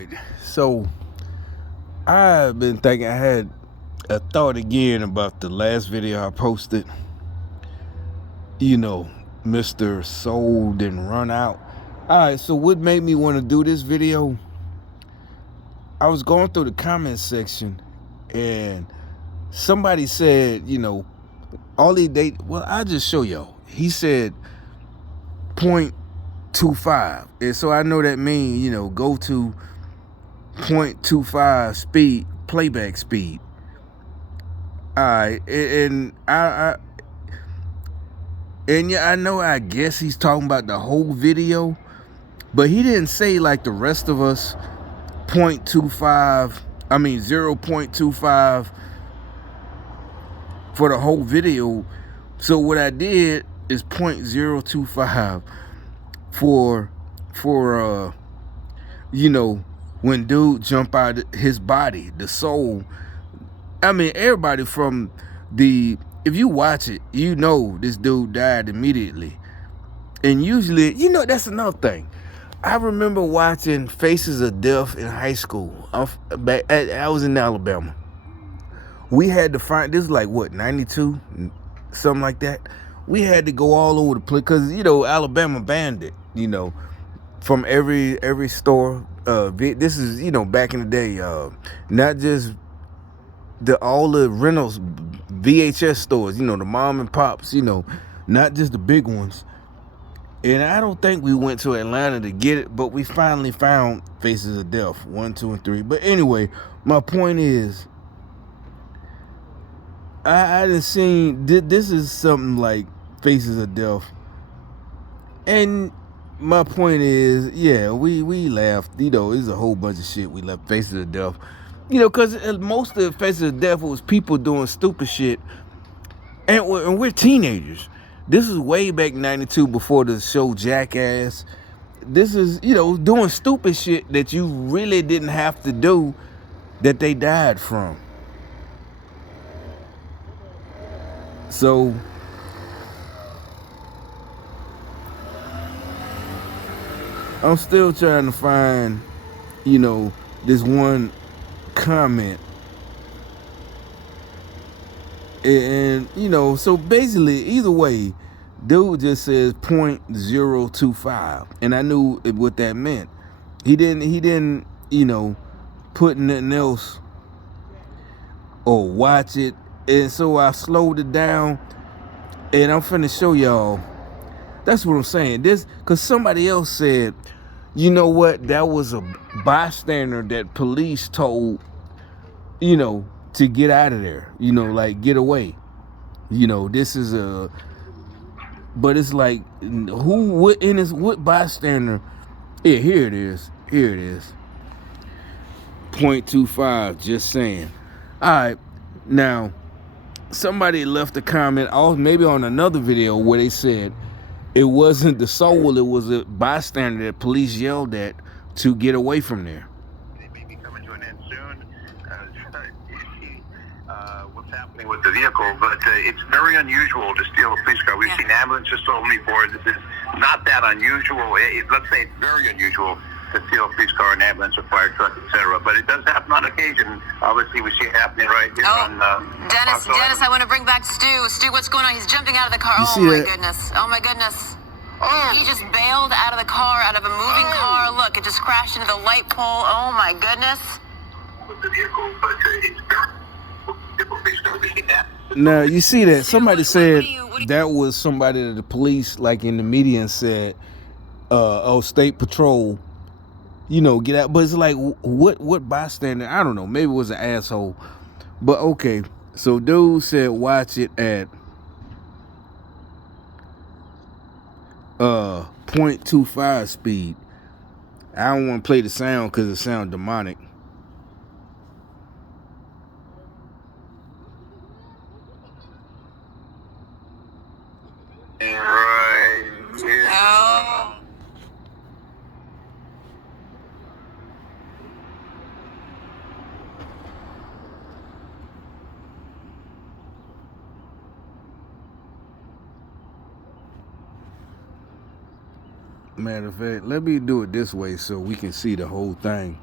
right. So I've been thinking, I had a thought again about the last video I posted. Mr. Soul didn't run out. Alright, so what made me want to do this video? I was going through the comment section and somebody said, all he date. Well, I'll just show y'all. He said 0.25. And so I know that means, go to 0.25 speed, playback speed. Alright, and I know, I guess he's talking about the whole video, but he didn't say like the rest of us 0.25 for the whole video. So what I did is 0.025 for when dude jump out of his body, the soul. I mean, everybody from if you watch it, this dude died immediately. And usually, that's another thing. I remember watching Faces of Death in high school. I was in Alabama. We had to find, this is like what, 92? Something like that. We had to go all over the place because, Alabama banned it, from every store. This is, back in the day, not just all the rentals, VHS stores, the mom and pops, not just the big ones. And I don't think we went to Atlanta to get it, but we finally found Faces of Death 1, 2, and 3. But anyway, my point is, I didn't see this is something like Faces of Death. And my point is, yeah, we laughed. There's a whole bunch of shit we left Faces of Death. Because most of the Faces of Death was people doing stupid shit. And we're teenagers. This is way back in 92 before the show Jackass. This is, doing stupid shit that you really didn't have to do, that they died from. So I'm still trying to find, this one comment. And, so basically, either way, dude just says 0.025. And I knew what that meant. He didn't, put nothing else or watch it. And so I slowed it down. And I'm finna show y'all. That's what I'm saying. Because somebody else said, you know what? That was a bystander that police told, to get out of there, like get away. This is but it's like, what bystander? Yeah, here it is. 0.25, just saying. All right, now, somebody left a comment, maybe on another video, where they said it wasn't the soul, it was a bystander that police yelled at to get away from there. They may be coming to an end soon. What's happening with the vehicle, but it's very unusual to steal a police car. We've seen ambulances stolen before. This is not that unusual. Let's say it's very unusual to steal a police car, an ambulance, or fire truck, etc. But it does happen on occasion. Obviously, we see it happening right here on Dennis, I want to bring back Stu. Stu, what's going on? He's jumping out of the car. Goodness. Oh, my goodness. He just bailed out of the car, out of a moving car. Look, it just crashed into the light pole. Oh, my goodness. With the vehicle, but now, you see that? Somebody said that was somebody that the police, like in the media, said, State Patrol, get out. But it's like, what bystander? I don't know. Maybe it was an asshole. But okay. So dude said watch it at 0.25 speed. I don't want to play the sound because it sounds demonic. Right. Oh. Matter of fact, let me do it this way so we can see the whole thing.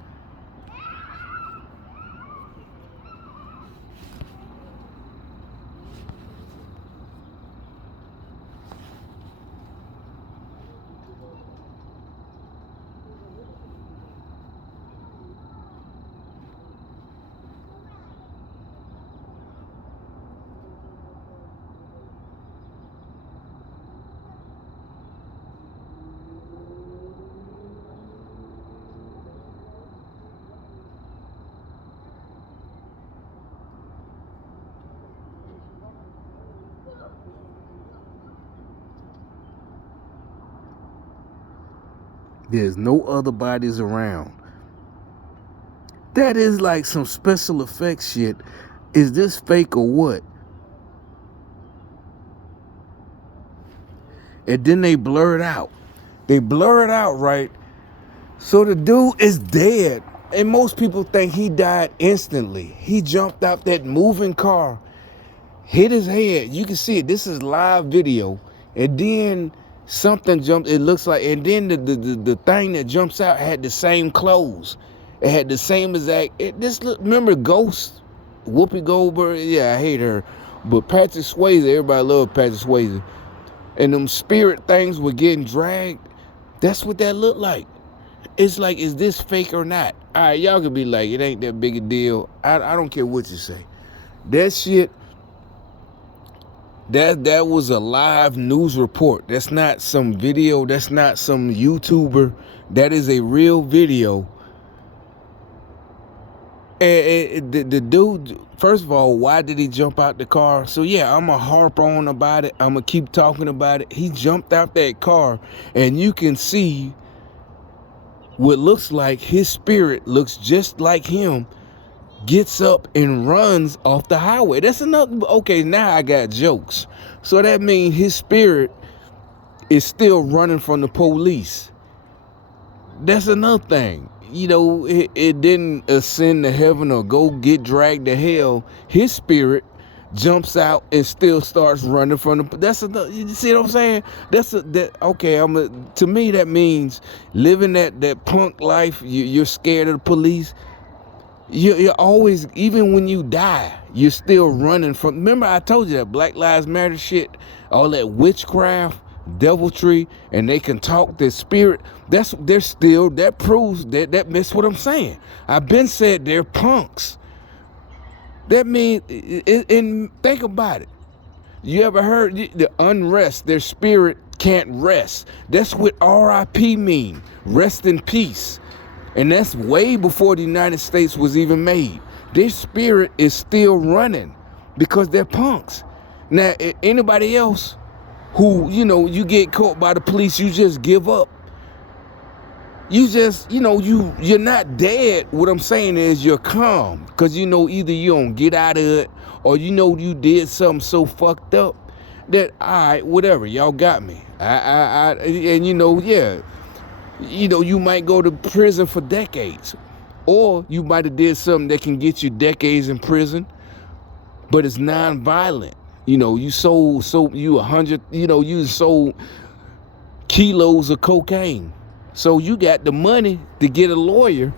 There's no other bodies around. That is like some special effects shit. Is this fake or what? And then they blur it out. They blur it out, right? So the dude is dead. And most people think he died instantly. He jumped out that moving car, hit his head. You can see it. This is live video. And then something jumped. It looks like, and then the thing that jumps out had the same clothes. It had the same exact. Remember Ghost? Whoopi Goldberg? Yeah, I hate her. But Patrick Swayze, everybody loved Patrick Swayze. And them spirit things were getting dragged. That's what that looked like. It's like, is this fake or not? All right, y'all could be like, it ain't that big a deal. I don't care what you say. That shit, that was a live news report. That's not some video. That's not some YouTuber. That is a real video. And the dude, first of all, why did he jump out the car? So yeah, I'm going to harp on about it. I'm going to keep talking about it. He jumped out that car, and you can see what looks like his spirit looks just like him, gets up and runs off the highway. That's another, okay, now I got jokes. So that means his spirit is still running from the police. That's another thing. You know, it didn't ascend to heaven or go get dragged to hell. His spirit jumps out and still starts running from the. That's another. You see what I'm saying? Okay. To me, that means living that punk life. You're scared of the police. You're always, even when you die, you're still running from. Remember, I told you that Black Lives Matter shit, all that witchcraft, deviltry, and they can talk their spirit. That proves that's what I'm saying. I've been said they're punks. That means, and think about it. You ever heard the unrest? Their spirit can't rest. That's what R.I.P. mean. Rest in peace. And that's way before the United States was even made. Their spirit is still running because they're punks. Now, anybody else who, you get caught by the police, you just give up. You just, you're not dead. What I'm saying is you're calm because either you don't get out of it or you did something so fucked up that, all right, whatever, y'all got me. You might go to prison for decades, or you might have did something that can get you decades in prison, but it's non-violent. You sold 100, you sold kilos of cocaine. So you got the money to get a lawyer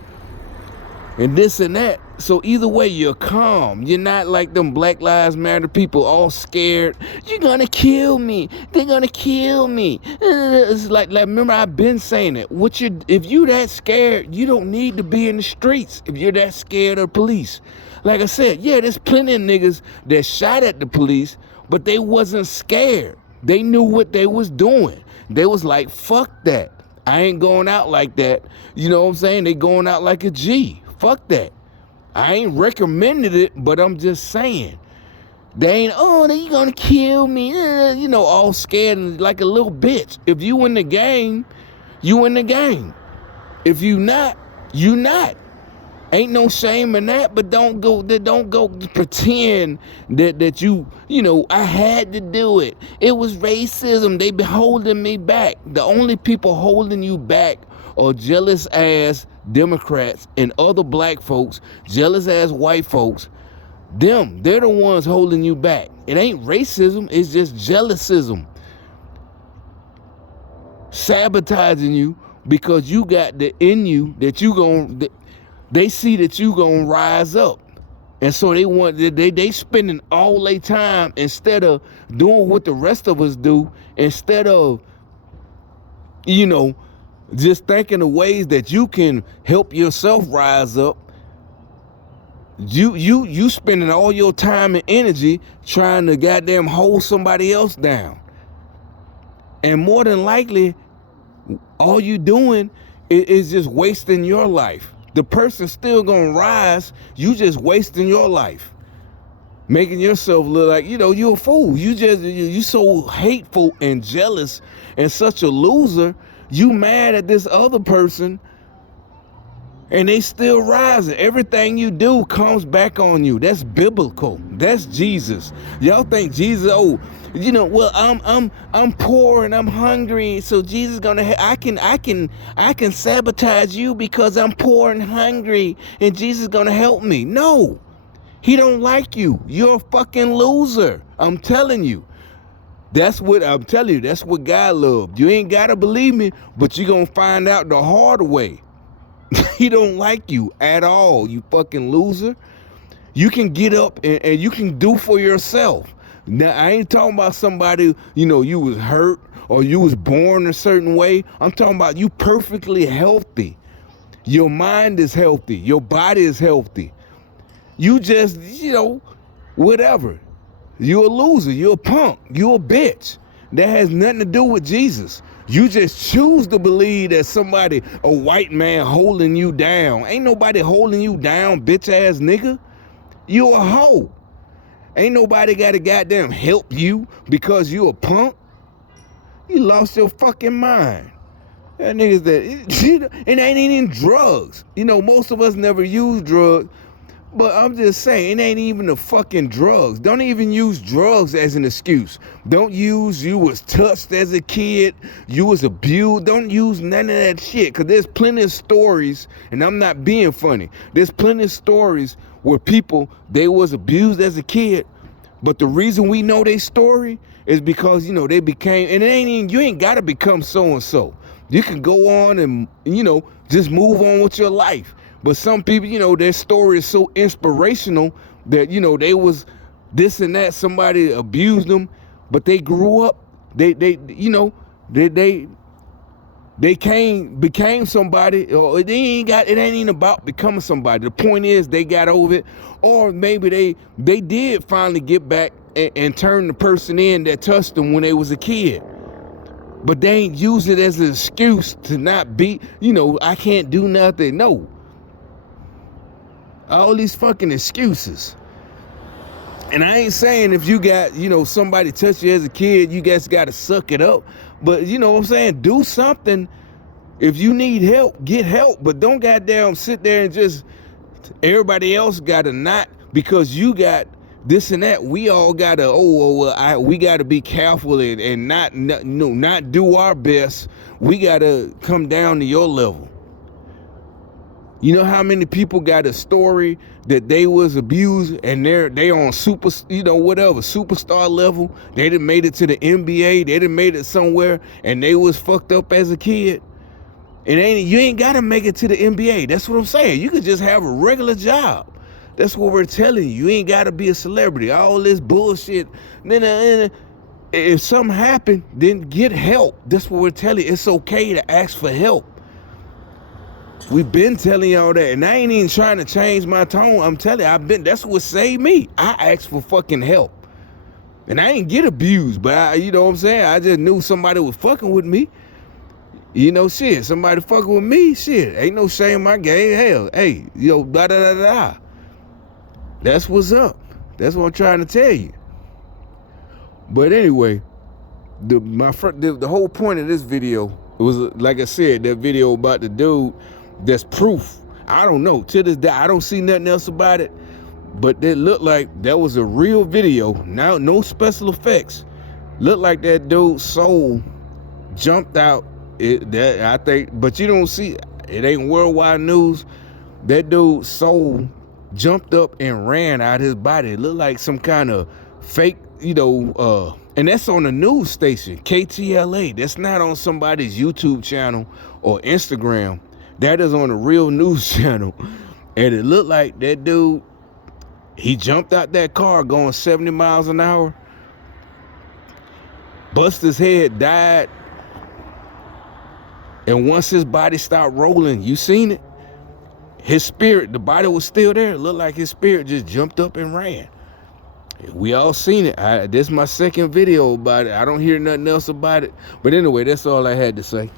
and this and that. So either way, you're calm. You're not like them Black Lives Matter people all scared. You're going to kill me. They're going to kill me. It's like remember, I've been saying it. If you that scared, you don't need to be in the streets if you're that scared of police. Like I said, yeah, there's plenty of niggas that shot at the police, but they wasn't scared. They knew what they was doing. They was like, fuck that. I ain't going out like that. You know what I'm saying? They going out like a G. Fuck that. I ain't recommended it, but I'm just saying. They ain't, they gonna kill me. All scared and like a little bitch. If you in the game, you in the game. If you not, you not. Ain't no shame in that, but don't go pretend that I had to do it. It was racism. They been holding me back. The only people holding you back are jealous ass Democrats and other black folks, jealous ass white folks. They're the ones holding you back. It ain't racism, it's just jealousism. Sabotaging you because you got the in you that they see that you gonna rise up, and so they spending all their time instead of doing what the rest of us do. Instead of just thinking of ways that you can help yourself rise up, you spending all your time and energy trying to goddamn hold somebody else down, and more than likely, all you doing is just wasting your life. The person's still gonna rise. You just wasting your life, making yourself look like you're a fool. You so hateful and jealous and such a loser You mad at this other person, and they still rising. Everything you do comes back on you. That's biblical. That's Jesus. Y'all think Jesus, oh, you know, well, I'm poor and I'm hungry, so Jesus gonna I can sabotage you because I'm poor and hungry, and Jesus gonna help me. No, he don't like you. You're a fucking loser. I'm telling you. That's what I'm telling you. That's what God loved. You ain't gotta believe me, but you're gonna find out the hard way. He don't like you at all, you fucking loser. You can get up and you can do for yourself. Now, I ain't talking about somebody, you know, you was hurt or you was born a certain way. I'm talking about you perfectly healthy. Your mind is healthy. Your body is healthy. You just, you know, whatever. You're a loser. You're a punk. You're a bitch. That has nothing to do with Jesus. You just choose to believe that somebody, a white man holding you down. Ain't nobody holding you down, bitch ass nigga. You a hoe. Ain't nobody got to goddamn help you because you a punk. You lost your fucking mind. That niggas that, it ain't even drugs. You know, most of us never use drugs. But I'm just saying, it ain't even the fucking drugs. Don't even use drugs as an excuse. Don't use you was touched as a kid, you was abused. Don't use none of that shit. Because there's plenty of stories, and I'm not being funny. There's plenty of stories where people, they was abused as a kid. But the reason we know their story is because, you know, they became, and it ain't even, you ain't got to become so-and-so. You can go on and, you know, just move on with your life. But some people, you know, their story is so inspirational that, you know, they was this and that, somebody abused them, but they grew up, they you know, they became somebody, or it ain't even about becoming somebody. The point is they got over it, or maybe they did finally get back and turn the person in that touched them when they was a kid. But they ain't use it as an excuse to not be, you know, I can't do nothing. No. All these fucking excuses. And I ain't saying if you got, you know, somebody touch you as a kid, you guys got to suck it up. But, you know what I'm saying? Do something. If you need help, get help. But don't goddamn sit there and just, everybody else got to not, because you got this and that. We all got to, we got to be careful and not do our best. We got to come down to your level. You know how many people got a story that they was abused and they on super, you know, whatever, superstar level. They done made it to the NBA. They done made it somewhere and they was fucked up as a kid. You ain't got to make it to the NBA. That's what I'm saying. You could just have a regular job. That's what we're telling you. You ain't got to be a celebrity. All this bullshit. If something happened, then get help. That's what we're telling you. It's okay to ask for help. We've been telling y'all that, and I ain't even trying to change my tone. I'm telling you, that's what saved me. I asked for fucking help. And I ain't get abused, but you know what I'm saying? I just knew somebody was fucking with me. You know, shit, somebody fucking with me, shit. Ain't no shame in my game. Hell, hey, you know, blah, blah, blah, blah. That's what's up. That's what I'm trying to tell you. But anyway, the whole point of this video was, like I said, that video about the dude. That's proof. I don't know. To this day, I don't see nothing else about it. But it looked like that was a real video. Now, no special effects. Looked like that dude's soul jumped out. I think, but you don't see, it ain't worldwide news. That dude's soul jumped up and ran out his body. It looked like some kind of fake, you know, and that's on a news station, KTLA. That's not on somebody's YouTube channel or Instagram. That is on a real news channel. And it looked like that dude, he jumped out that car going 70 miles an hour, bust his head, died. And once his body stopped rolling, you seen it? His spirit, the body was still there. It looked like his spirit just jumped up and ran. We all seen it. This is my second video about it. I don't hear nothing else about it. But anyway, that's all I had to say.